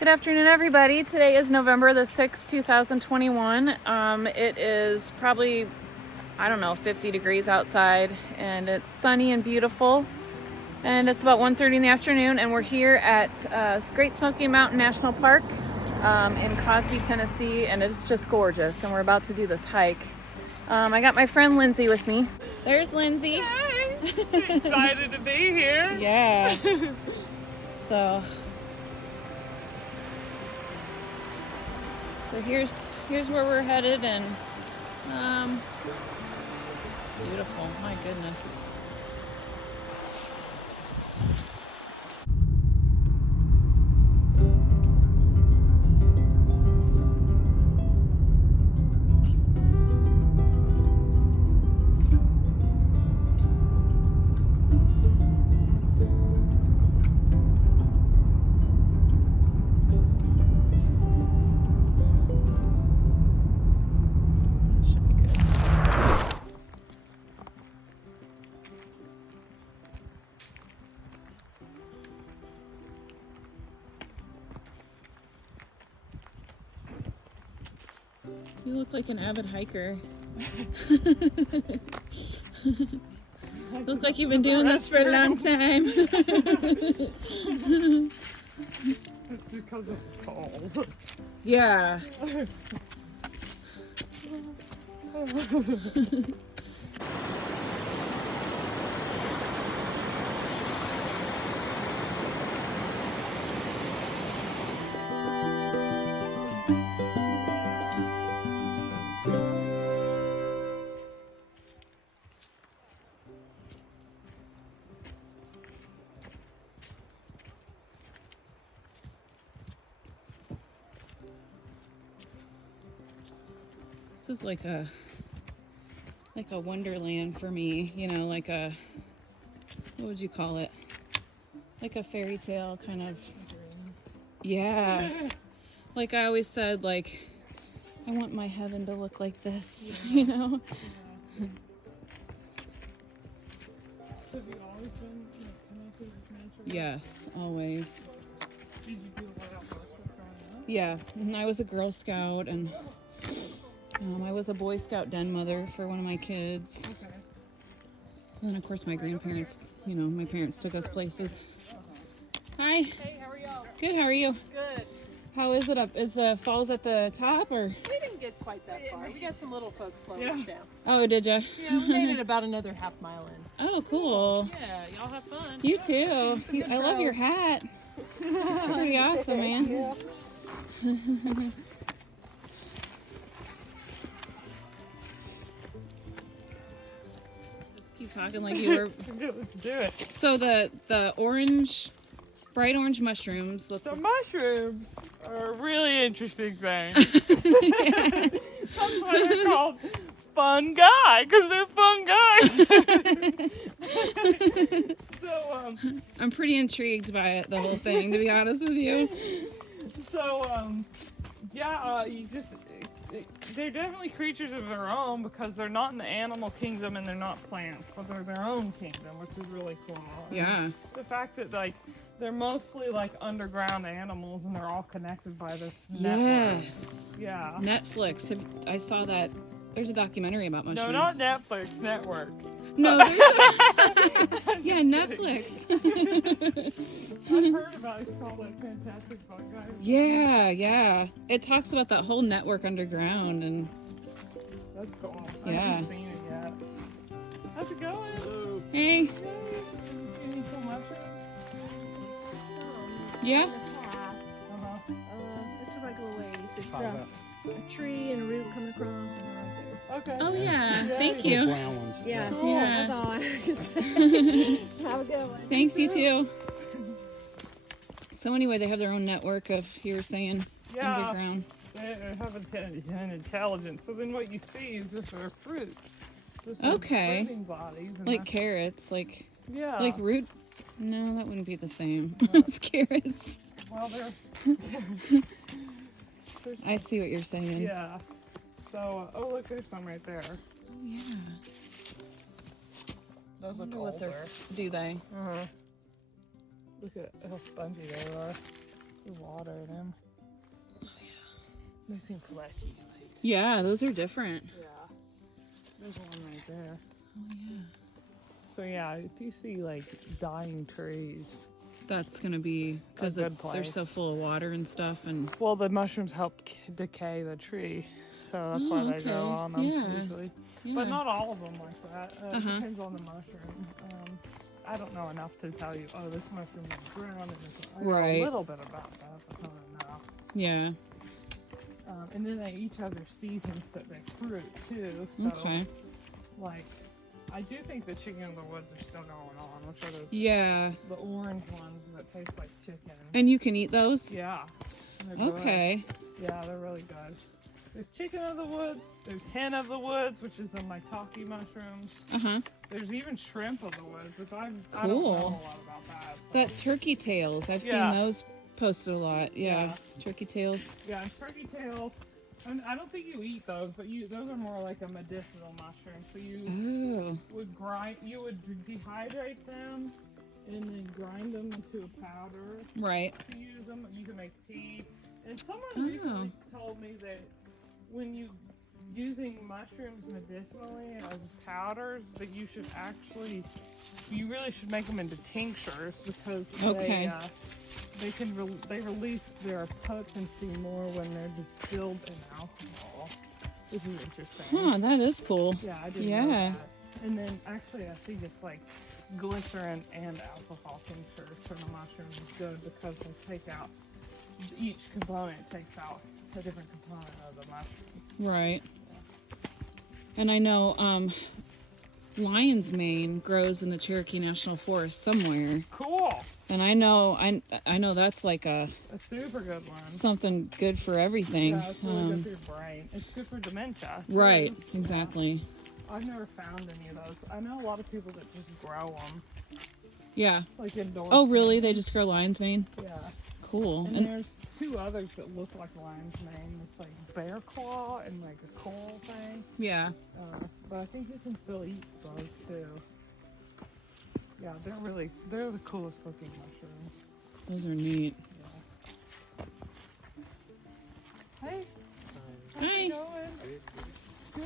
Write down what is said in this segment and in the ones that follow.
Good afternoon, everybody. Today is November the 6th, 2021. It is probably, 50 degrees outside, and it's sunny and beautiful. And it's about 1:30 in the afternoon, and we're here at Great Smoky Mountain National Park in Cosby, Tennessee, and it's just gorgeous. And we're about to do this hike. I got my friend Lindsay with me. There's Lindsay. Hey! Excited to be here. Yeah. So here's where we're headed, and beautiful. My goodness. You look like an avid hiker. Look like you've been doing this for a long time. It's because of falls. Yeah. This is like a wonderland for me, like a, what would you call it? Like a fairy tale kind of. Yeah. Like I always said, I want my heaven to look like this, Have you always been connected with nature? Yes, always. Did you do a lot of outdoor stuff growing up? Yeah, and I was a Girl Scout, and I was a Boy Scout den mother for one of my kids. Okay. And then, of course, my grandparents, my parents took us places. Hi. Hey, how are y'all? Good, how are you? Good. How is it up? Is the falls at the top, or? We didn't get quite that far. We got some little folks slowing us down. Oh, did ya? Yeah, we made it about another half mile in. Oh, cool. Yeah, y'all have fun. You too. I love your hat. It's pretty awesome, man. Yeah. Just keep talking like you were. Let's do it. So the bright orange mushrooms. So mushrooms are a really interesting thing. Yeah. That's why they're called fungi, because they're fungi. So, I'm pretty intrigued by it, the whole thing, to be honest with you. They're definitely creatures of their own, because they're not in the animal kingdom and they're not plants, but they're their own kingdom, which is really cool. Yeah. And the fact that they're mostly underground animals and they're all connected by this network. Yes. Yeah. Netflix. I saw that. There's a documentary about mushrooms. No, not Netflix, network. No, there's yeah, Netflix. I've heard about it. It's called Fantastic Fungi. Yeah. It talks about that whole network underground, and That's cool. Yeah. I haven't seen it yet. How's it going? Hello. hey, Yay. Any cool mushrooms? yeah. Uh-huh. It's a regular ways. It's Find a tree and a root coming across and right Okay. Oh yeah, Yay. thank The you. brown ones. there. Yeah. Cool. Yeah. That's all I can say. Have a good one. Thanks, you too. So anyway, they have their own network of, you were saying, Yeah. underground. They have an intelligence. So then what you see is just their fruits. Just Okay. fruiting bodies. And Like that's- carrots, like Yeah. root. No, that wouldn't be the same as carrots. Well, they're I see what you're saying. yeah. So, oh look, there's some right there. Oh yeah. Those look Wonder what they're- older. Do they? Uh-huh. Look at how spongy they are. The water in them. Oh yeah. They seem fleshy. Like, Yeah, those are different. yeah. There's one right there. Oh yeah. So yeah, if you see like dying trees, That's gonna be because good they're so place. full of water and stuff, and well, the mushrooms help decay the tree, so that's why they go on them usually. Yeah. But not all of them like that. It Uh-huh. depends on the mushroom. I don't know enough to tell you. Oh, this mushroom is brown. I know Right. a little bit about that, but not enough. Yeah. And then they each have their seasons that they fruit too. So, Okay. like, I do think the chicken in the woods are still going on, which are those Yeah. the orange ones that taste like chicken. And you can eat those? Yeah. They're good. Okay. Yeah, they're really good. There's chicken of the woods. There's hen of the woods, which is the maitake mushrooms. Uh-huh. There's even shrimp of the woods, which I don't Cool. know a lot about that. So. That turkey tails, I've Yeah. seen those posted a lot. Yeah. Turkey tails. Yeah, and turkey tail. And I don't think you eat those, but those are more like a medicinal mushroom. So you Oh. would dehydrate them and then grind them into a powder Right. to use them. You can make tea. And someone Oh. recently told me that when you using mushrooms medicinally as powders, that you really should make them into tinctures because Okay. they release their potency more when they're distilled in alcohol, which is interesting. Huh, that is cool. Yeah, I didn't know that. And then actually, I think it's like glycerin and alcohol tinctures from the mushrooms is good because they take out each component takes out a different component of the mushroom. Right. And I know lion's mane grows in the Cherokee National Forest somewhere. Cool. And I know that's like A super good one. something good for everything. Yeah, it's really good for your brain. It's good for dementia. too. Right, exactly. I've never found any of those. I know a lot of people that just grow them, Yeah. like indoors. Oh, really? They just grow lion's mane? Yeah. Cool. And And there's two others that look like lion's mane. It's like bear claw and like a coral thing. yeah. But I think you can still eat those too. Yeah, they're the coolest looking mushrooms. Those are neat. Yeah. Hey. How's Hi. it going? Good.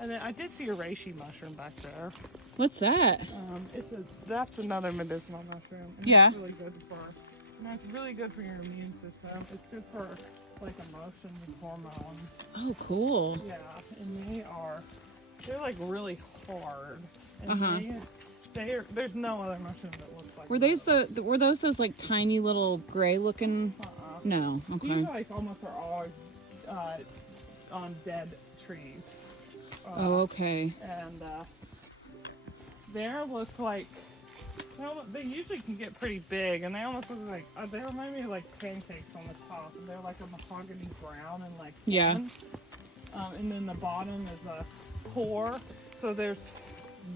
And then I did see a reishi mushroom back there. What's that? That's another medicinal mushroom. And Yeah. It's really good it's really good for your immune system. It's good for like emotions and hormones. Oh, cool. Yeah, and they're like really hard. And Uh-huh. there's no other mushroom that looks like Were those those like tiny little gray looking? Uh-uh. No. These Okay. like almost are always on dead trees. Oh, okay. And they look like they usually can get pretty big, and they almost look like they remind me of like pancakes on the top. And they're like a mahogany brown and like Yeah. thin. And then the bottom is a core. So there's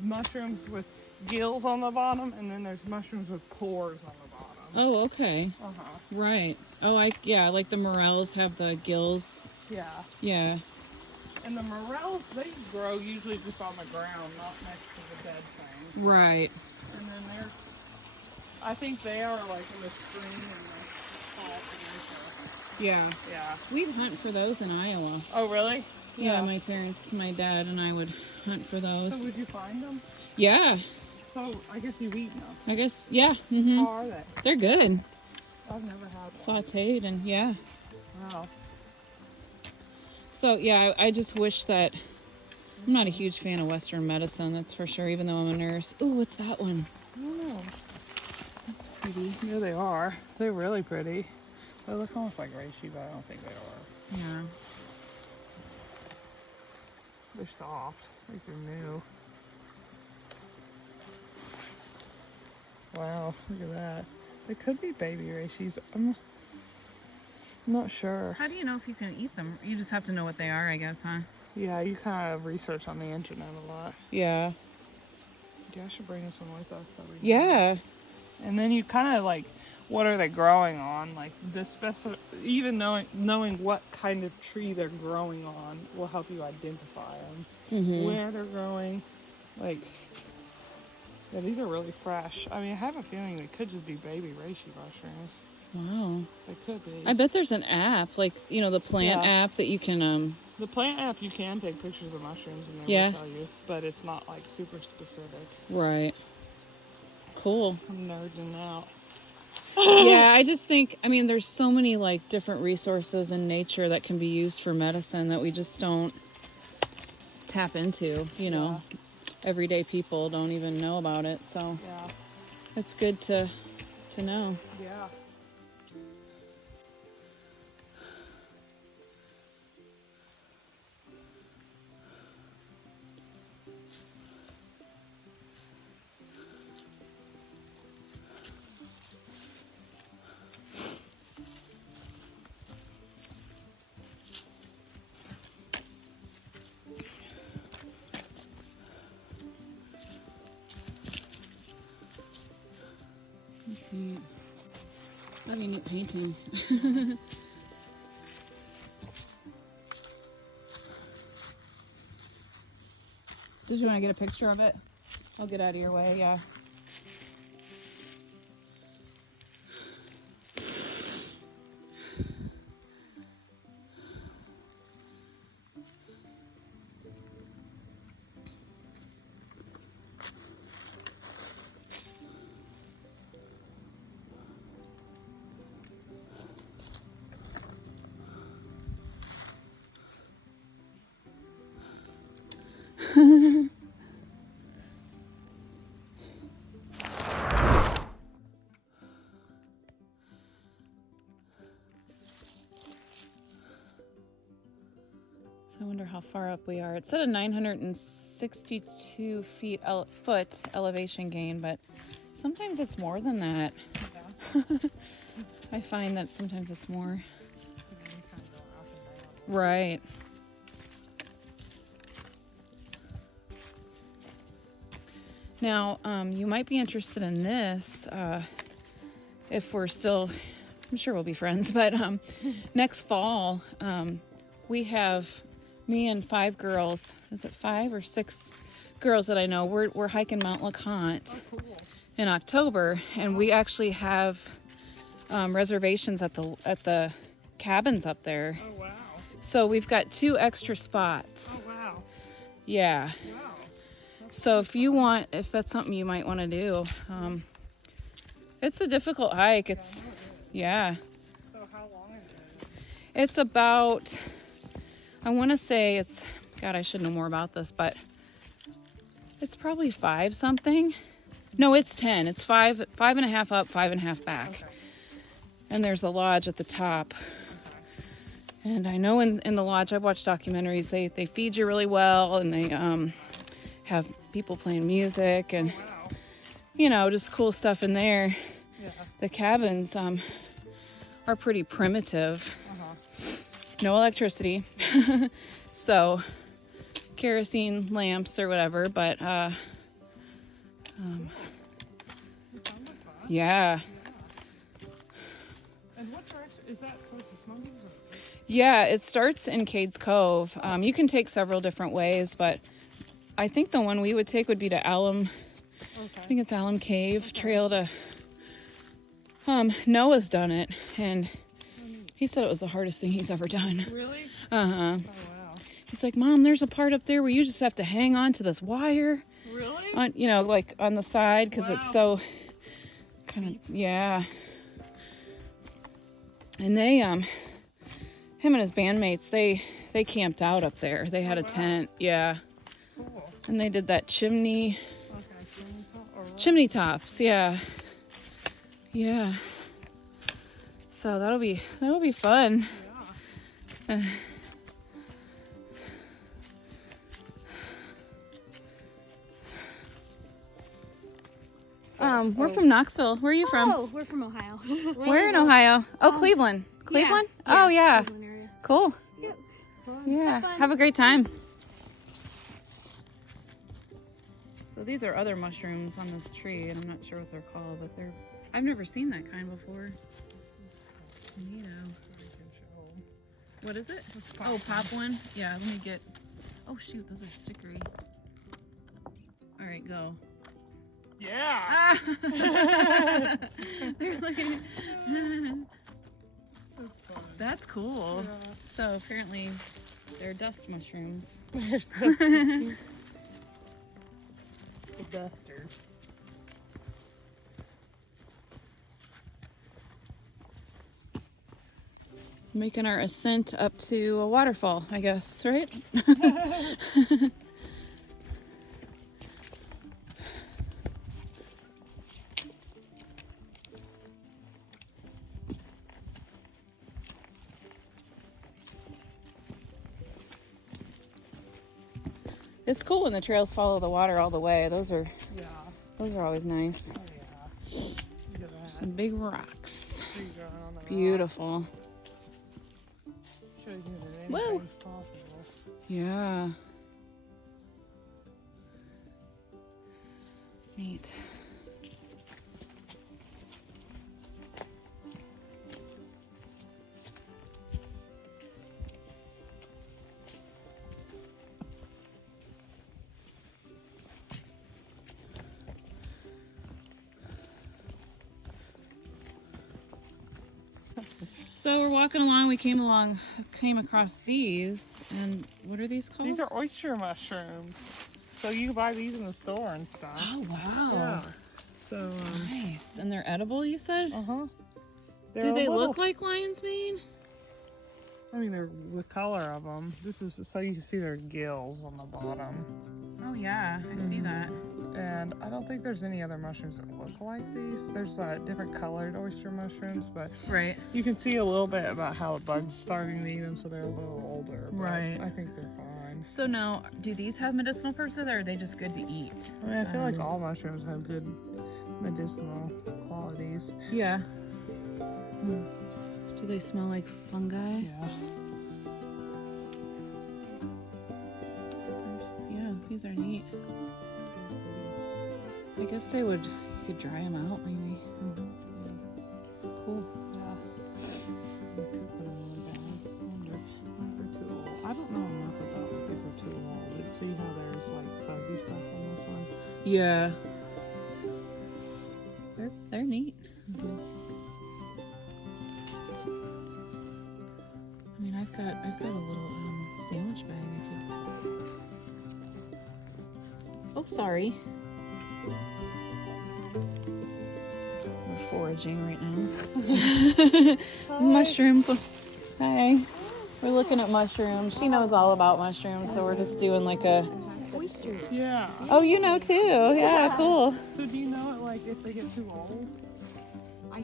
mushrooms with gills on the bottom, and then there's mushrooms with pores on the bottom. Oh, okay. Uh-huh. Right. Oh, like the morels have the gills. Yeah. Yeah. And the morels, they grow usually just on the ground, not next to the dead things. Right. And then I think they are like in the spring and the fall and winter. Yeah. Yeah. We'd hunt for those in Iowa. Oh, really? Yeah, my dad and I would hunt for those. So would you find them? Yeah. So I guess you've eaten them. I guess, yeah. Mm-hmm. How are they? They're good. I've never had one. Sauteed and yeah. Wow. So yeah, I just wish that I'm not a huge fan of Western medicine, that's for sure, even though I'm a nurse. Ooh, what's that one? I don't know. That's pretty. Yeah, they are. They're really pretty. They look almost like reishi, but I don't think they are. Yeah. They're soft. Like they're new. Wow, look at that. They could be baby reishis. I'm not sure. How do you know if you can eat them? You just have to know what they are, I guess, huh? Yeah, you kind of research on the internet a lot. Yeah. Yeah, I should bring this one with us. So we Yeah. And then you kind of like, what are they growing on? Like even knowing what kind of tree they're growing on will help you identify them. Mm-hmm. Where they're growing, like Yeah, these are really fresh. I mean, I have a feeling they could just be baby reishi mushrooms. Wow. They could be. I bet there's an app, like, you know, the plant Yeah. app that you can, The plant app, you can take pictures of mushrooms and they Yeah. will tell you, but it's not like super specific. right. Cool. I'm nerding out. Yeah, I just think, I mean, there's so many like different resources in nature that can be used for medicine that we just don't tap into, you know. Everyday people don't even know about it, so Yeah. it's good to know. Yeah. Let's see. That'd be neat painting. Did you want to get a picture of it? I'll get out of your way, yeah. I wonder how far up we are. It's at a 962 foot elevation gain, but sometimes it's more than that. Yeah. I find that sometimes it's more. You kind of go up and down. Right. Now, you might be interested in this if we're still, I'm sure we'll be friends, but next fall, we have me and 5 girls, is it 5 or 6 girls that I know, we're hiking Mount LeConte Oh, cool. in October, and we actually have reservations at the cabins up there. Oh, wow. So we've got 2 extra spots. Oh, wow. Yeah. Wow. So if you want, if that's something you might want to do, it's a difficult hike. It's, yeah. So how long is it? It's about, I want to say it's, God, I should know more about this, but it's probably 5 something. No, it's 10. It's 5.5 up, 5.5 back. Okay. And there's a lodge at the top. Okay. And I know in the lodge, I've watched documentaries, they feed you really well, and they have people playing music and, Oh, wow. you know, just cool stuff in there. Yeah. The cabins are pretty primitive. Uh-huh. No electricity. So kerosene lamps or whatever, but It sounds like fun. yeah. And what direction is that towards the Smokies? Or? Yeah, it starts in Cades Cove. You can take several different ways, but I think the one we would take would be to Alum. Okay. I think it's Alum Cave Trail to. Noah's done it, and he said it was the hardest thing he's ever done. Really? Uh-huh. Oh, wow. He's like, Mom, there's a part up there where you just have to hang on to this wire, Really? on, you know, like on the side, because Wow. it's so kind of, yeah. And they, him and his bandmates, they camped out up there. They had a wow. tent, yeah. Cool. And they did that chimney Okay. chimney tops, yeah. Yeah. So that'll be fun. Yeah. We're from Knoxville. Where are you from? Oh, we're from Ohio. Where in Ohio? Oh, Cleveland. Cleveland? Yeah, Oh, yeah. Cleveland area. Cool. Yep. Yeah. fun. Have a great time. So these are other mushrooms on this tree, and I'm not sure what they're called, but I've never seen that kind before. Neato. What is it? Oh, pop one? Yeah, let me get, oh shoot, those are stickery. All right, go. Yeah. They're like, That's fun. that's cool. Yeah. So apparently they're dust mushrooms. They're so stinky. The dusters. Making our ascent up to a waterfall, I guess, right? It's cool when the trails follow the water all the way. Those are Yeah. always nice. Oh yeah. Look at that. Some big rocks. Tree growing on the rock. Beautiful. Shows you that Whoa. anything's possible. Yeah. Neat. So we're walking along. We came across these, and what are these called? These are oyster mushrooms. So you can buy these in the store and stuff. Oh wow! Yeah. So Nice. And they're edible, you said? uh-huh. Do they look like lion's mane? I mean, they're the color of them. This is so you can see their gills on the bottom. Oh yeah, I see that. And I don't think there's any other mushrooms that look like these. There's different colored oyster mushrooms, but Right. you can see a little bit about how the bugs starting to eat them, so they're a little older. But Right. I think they're fine. So now, do these have medicinal purposes, or are they just good to eat? I mean, I feel like all mushrooms have good medicinal qualities. Yeah. Do they smell like fungi? Yeah. Yeah, these are neat. I guess they would, you could dry them out maybe. Cool. Yeah. You could put them in a bag. I wonder if they're too old. I don't know enough about if they're too old. Let's see how there's like fuzzy stuff on this one. Yeah. They're neat. I mean, I've got a little sandwich bag I could. Oh, sorry. We're foraging right now. Mushroom. Hi. We're looking at mushrooms. She knows all about mushrooms, so we're just doing like a. Oysters. Yeah. Oh, you know too. Yeah, cool. So do you know like if they get too old? I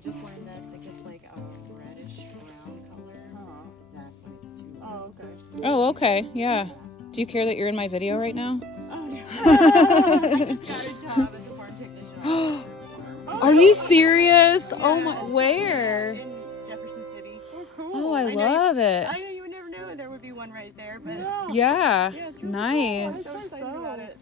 just learned this. It gets like a reddish brown color. Oh. That's when it's too Oh, okay. Oh, okay. Yeah. Do you care that you're in my video right now? Oh no. I just got a job as a farm technician. on a farm. Are you serious? Oh Yeah. my, where? In Jefferson City. Oh, cool. Oh, I I know love it. I know you would never know there would be one right there, but Yeah. it's really Nice. cool. I'm so excited about it.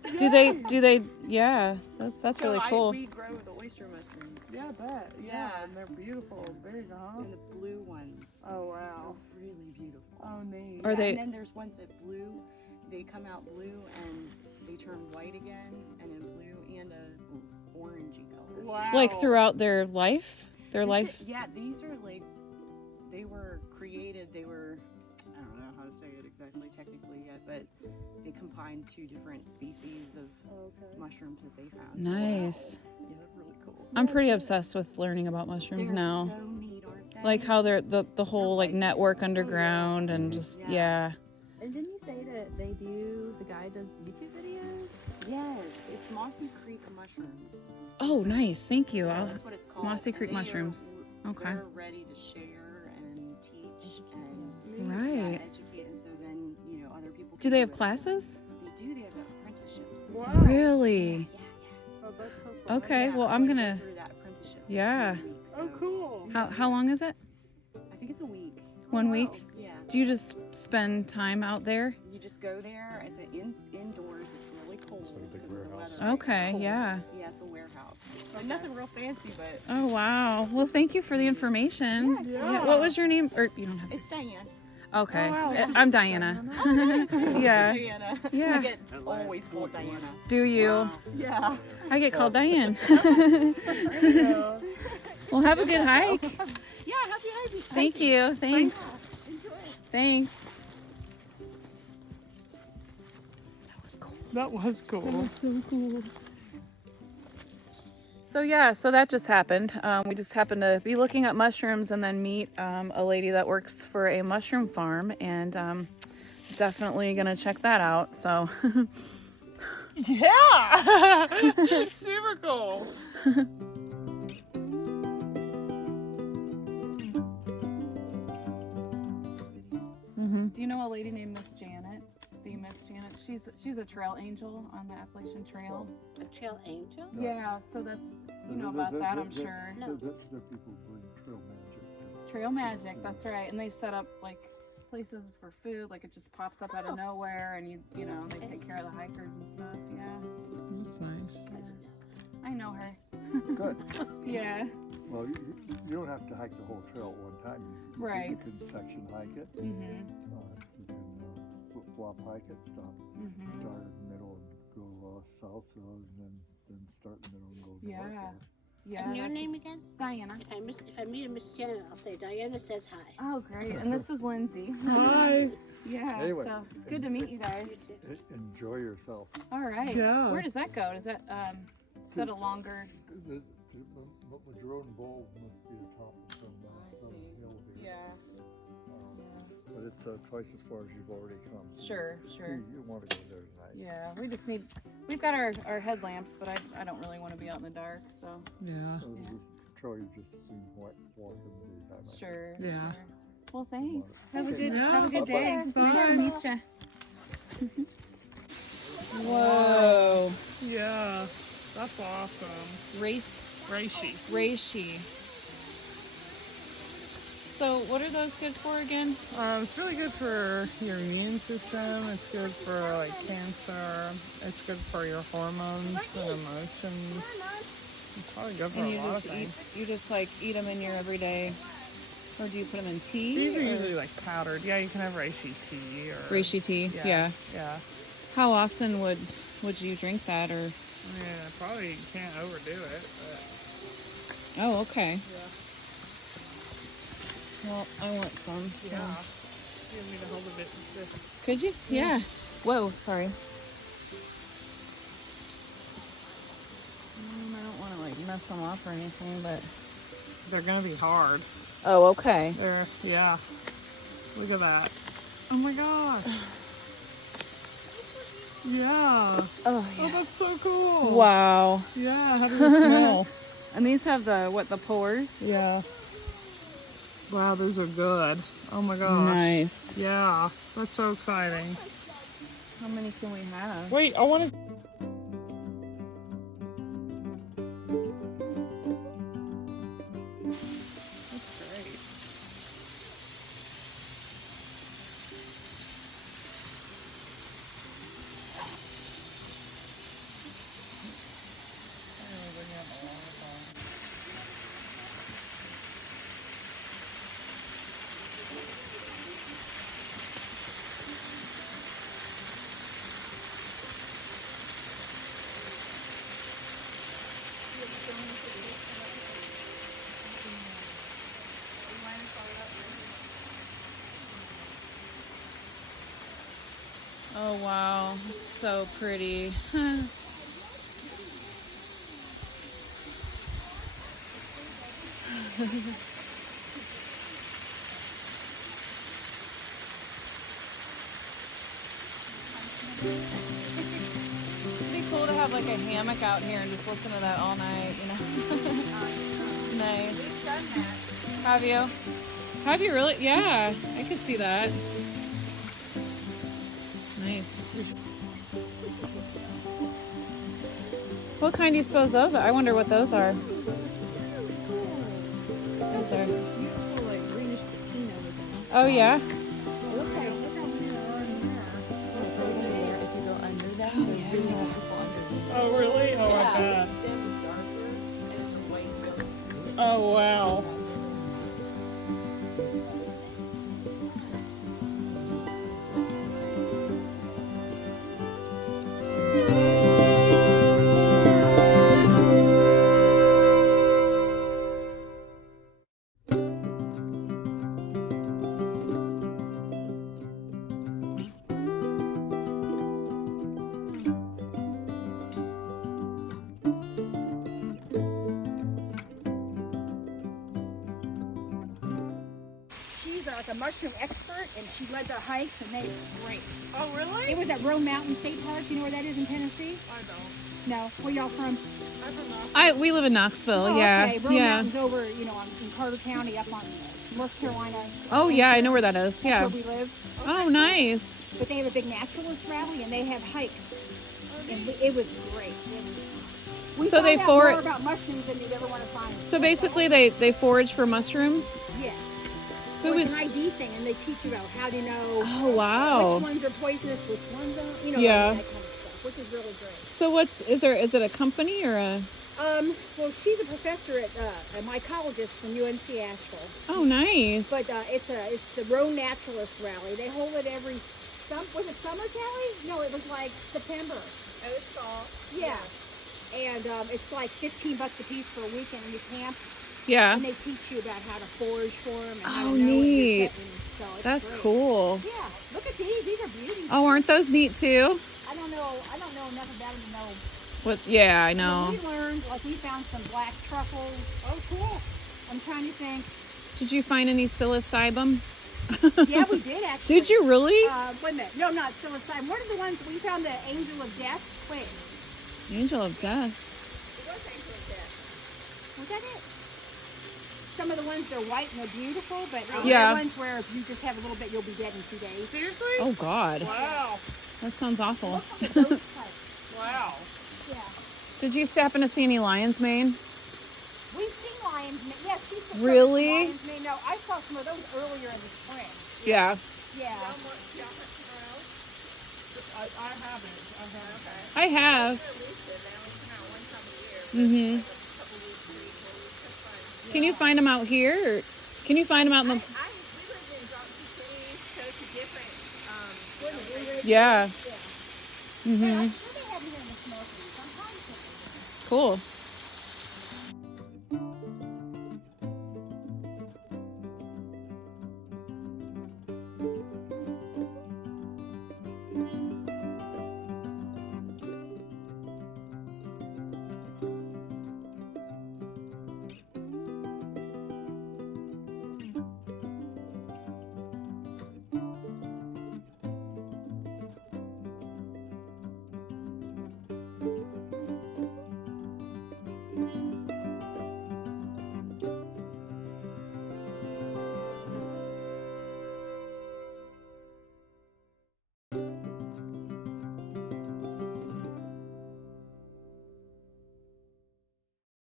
Do they, yeah, that's So really cool. we grow the oyster mushrooms. Yeah, I bet. Yeah, Yeah. and they're beautiful and big, huh? And the blue ones. Oh, wow. They're really beautiful. Oh, neat. Are they- And then there's ones that they come out blue and they turn white again, and then blue and a orangey color. Wow. Like throughout their life? Yeah, these are like, they were created, I don't know how to say it exactly technically yet, but they combined two different species of Okay. mushrooms that they found. Nice. So, yeah, they're really cool. I'm pretty obsessed with learning about mushrooms They're now. so neat, aren't they? Like how they're the whole like network underground and just, Yeah. yeah. And didn't you say that the guy does YouTube videos? Yes, it's Mossy Creek mushrooms. Oh, nice. Thank you. So I'll- that's what it's called. Mossy and Creek they are- mushrooms. Okay. They're ready to share and teach and Right. educate, and so then other people. Do can they have it. classes? They do. They have apprenticeships. Wow. Really? Oh, that's so fun. Okay, Yeah, well, I'm go gonna, through that apprenticeship. for Yeah. 3 weeks, Oh, so cool. how long is it? I think it's a week. 1 wow. week? Yeah. Do you just spend time out there? You just go there. It's indoors. It's really cold because of the weather. Okay, Cold. yeah. Yeah, it's a warehouse. So nothing real fancy, but Oh, wow. Well, thank you for the information. Yes. Yeah. What was your name? Or you don't have to. it's Diane. Okay. Oh, wow, it's just I'm Diana. Yeah. Diana. Yeah. I get always called Diana. Do you? Wow. Yeah. I get called Diane. Yeah. Well, have a good hike. Yeah, happy hiking. Thank you. Thanks. Enjoy it. Thanks. That was cool. So cool. So yeah, so that just happened. We just happened to be looking at mushrooms and then meet a lady that works for a mushroom farm, and definitely gonna check that out. So Yeah. Super cool. Do you know a lady named Miss Janet? The Miss Janet. She's a trail angel on the Appalachian Trail. A trail angel? Yeah, so that's you know about that, I'm sure. No. That's the people who bring trail magic. Trail magic, that's right. And they set up like places for food, like it just pops up out of nowhere, and you know they take care of the hikers and stuff. Yeah, That's nice. I know her. Good. Yeah. Well, you don't have to hike the whole trail at one time. Right. You can section hike it. Mhm. You can flip-flop hike it. Start in the middle and go south, and then start in the middle and go Yeah. north. Yeah. And your that's- name again? Diana. If I meet a Miss Janet, I'll say Diana says hi. Oh, great. And this is Lindsay. Hi. Yeah. Anyway. So it's good to meet you guys. You too. Enjoy yourself. All right. Yeah. Where does that go? Is that a longer? The Madrone Bowl must be atop of some hill here. Yeah. But it's twice as far as you've already come. So Sure. You want to go there tonight. Yeah. We've got our headlamps, but I don't really want to be out in the dark. So Yeah. So this trail you just as soon walk in the daytime. I think. sure. Yeah. Sure. Well, thanks. Have a Have a Yeah. good day. Bye. Nice to meet you. Whoa. Yeah. That's awesome. Reishi. So what are those good for again? It's really good for your immune system. It's good for like cancer. It's good for your hormones and emotions. It's probably good for And a you lot of just things. you just like eat them in your everyday, or do you put them in tea? These are or- usually like powdered. Yeah, you can have reishi tea or reishi tea. Yeah. Yeah. How often would you drink that, or? I mean, probably you can't overdo it, but Oh, okay. yeah. Well, I want some. So. Yeah. You want me to hold a bit? Could you? Yeah. Whoa, sorry. I don't want to like mess them up or anything, but. They're gonna be hard. Oh, okay. Yeah. Look at that. Oh my gosh. Yeah. Oh, Oh, that's so cool. Wow. Yeah. How does it smell? And these have the pores? Yeah. Wow, those are good. Oh my gosh. Nice. Yeah. That's so exciting. How many can we have? Wait, I want to. That's great. Oh, wow. So pretty. It'd be cool to have like a hammock out here and just listen to that all night, you know? Nice. We've done that. Have you? Have you really? Yeah, I could see that. Nice. What kind do you suppose those are? I wonder what those are. Those are. Beautiful, like greenish patina with them. Oh yeah. Look how many are in there. If you go under that, there's really beautiful underneath. Oh, really? Oh, my The God. stem is darker and the white goes. Oh, wow. like a mushroom expert, and she led the hikes, and they were great. Oh, really? It was at Rome Mountain State Park. You know where that is in Tennessee? I don't. No. Where y'all from? I don't know. We live in Knoxville. Oh, Yeah. okay. Rome Yeah. Mountain's over, in Carter County, up on North Carolina. Oh yeah, I know where that is. That's Yeah. where we live. Oh, nice. But they have a big naturalist rally, and they have hikes. And it was great. We So found they out for- more about mushrooms than you'd ever want to find. So basically, they forage for mushrooms. Yes. Who Well, it's would? an ID thing, and they teach you about how to know Oh wow. which ones are poisonous, which ones aren't. Yeah. That kind of stuff, which is really great. So is it a company or a? Well, she's a professor at a mycologist from UNC Asheville. Oh, nice. But it's the Roan Naturalist Rally. They hold it every was it summer, Kelly? No, it was like September. And it's fall. Yeah. And it's like $15 a piece for a weekend, and you camp. Yeah. And they teach you about how to forage for them and how Oh, to know when you're neat. getting. So it's That's great. cool. Yeah. Look at these. These are beauties. Oh, aren't those neat too? I don't know enough about them to know. What? Yeah, I But know. we learned, we found some black truffles. Oh, cool. I'm trying to think. Did you find any psilocybin? Yeah, we did actually. Did you really? Wait a minute. No, not psilocybin. What are the ones we found? The angel of death. Wait, Angel of Death. it was angel of death. Was that it? Some of the ones they're white and they're beautiful, but Yeah. there are ones where if you just have a little bit, you'll be dead in 2 days. Seriously? Oh God, Wow. that sounds awful. Look at those types. Wow. Yeah. Did you happen to see any lion's mane? We've seen lion's mane. Yes, she's some Really? lion's mane. No, I saw some of those earlier in the spring. Yeah. Yeah. I haven't. I have. Mhm. Can you find them out here? Or can you find them out in the? We lived in Johnson City, so it's a different. Yeah. Yeah, Mhm. I'm sure they have it in the Smokies. Sometimes. Cool.